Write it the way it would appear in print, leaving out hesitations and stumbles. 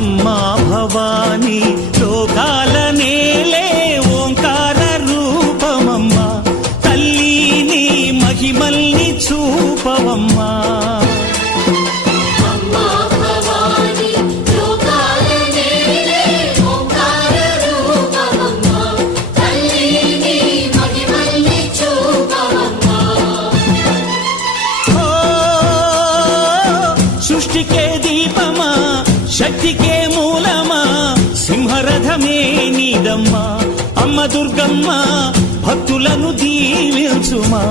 అమ్మా భవానీ లోకాల నేలే ఓంకార రూపమమ్మా తల్లిని మహిమల్ని చూపవమ్మా సృష్టికే దీపమా శక్తికే మూలమా సింహరథమే నీదమ్మా అమ్మ దుర్గమ్మ భక్తులను దీవించుమా